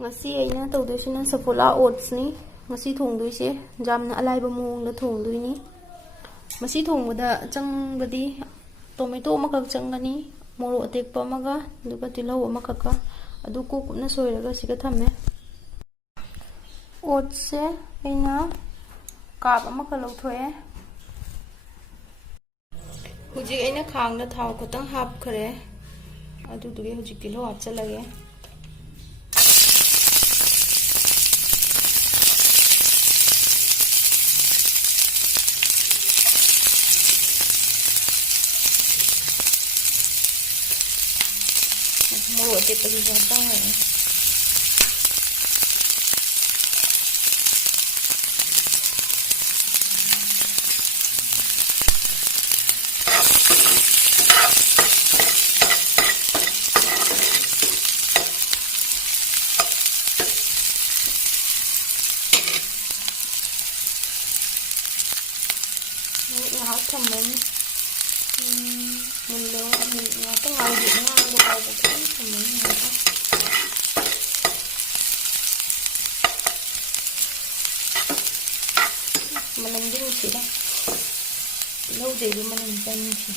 ngasi aina tawdoisina safola oats ni ngasi thongdoise jamna alaiba mawongda thongdoini masi thongbada changbadi tomato amakak changani moro atekpa amaga duga tilhau amakaka adu kupna soiraga siga thame oats se aina kap amaka lawthoe hujik aina khangda thau khotang hap khare adu duge hujik tilhau hapchalage moro atekpa ji jata hai ngáo thầm mình lượng mình cái ngồi gì ngon được rồi cái thầm mình mà làm gì chị đó lâu gì mà làm tên chị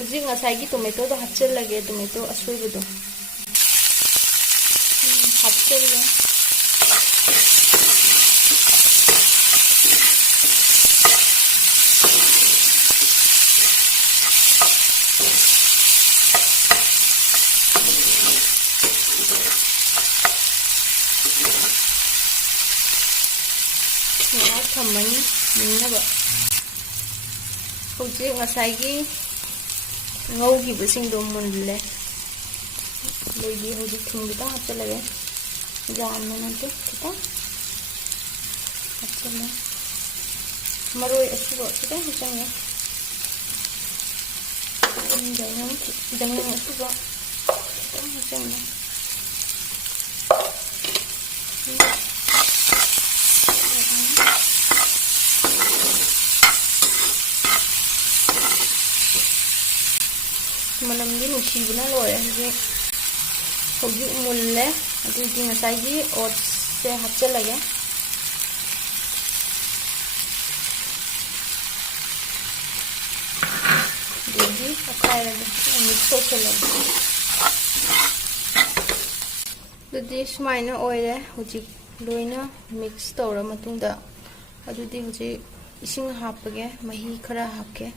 hujik ngasai tomato do hapchel lage tomato asoibudo hapchel le ngao thamani minaba hujik ngasai gi ngौगी बसिंग दो मुनले लोगी होगी थुंगी ता हाथ चले गए जान में नंटे किता अच्छा में मरोई अच्छी बात किता होचंगे जंगल अच्छी बात किता होचंगे manamdi nusibuna lore hoji mulle adu di ngasai gi oats se hapchalage dedi akairage mix hochalaga dedi sumaina oire hoji loina mix tawra matungda adu di hoji ising hapage mahi khara hapke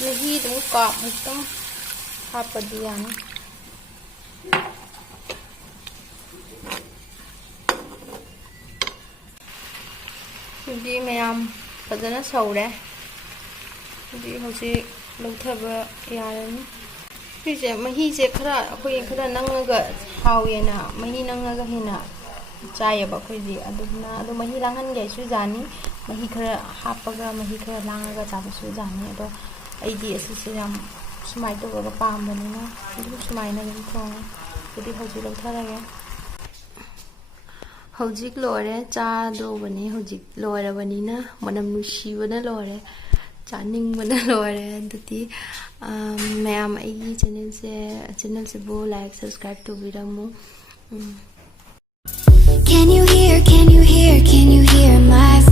mehi do kap mutam hapadiyan di mayam fajana saure di hoji lawthaba yarani pije mahi je khara akhoi khara nangaga hawena mahi nangaga hina chayaba khoi di aduna adu mahi langan gai su jani mahi khara hapaga mahi khara langaga chaba su jani ado aidi asise yam sumai to ga pam bani na du sumai na gi thong edi hojik lawtharage hojik lore cha do bani hojik lore bani na manam nushi bana lore cha ning bana lore duti mayam ai channel se bo like subscribe to biramu Can you hear my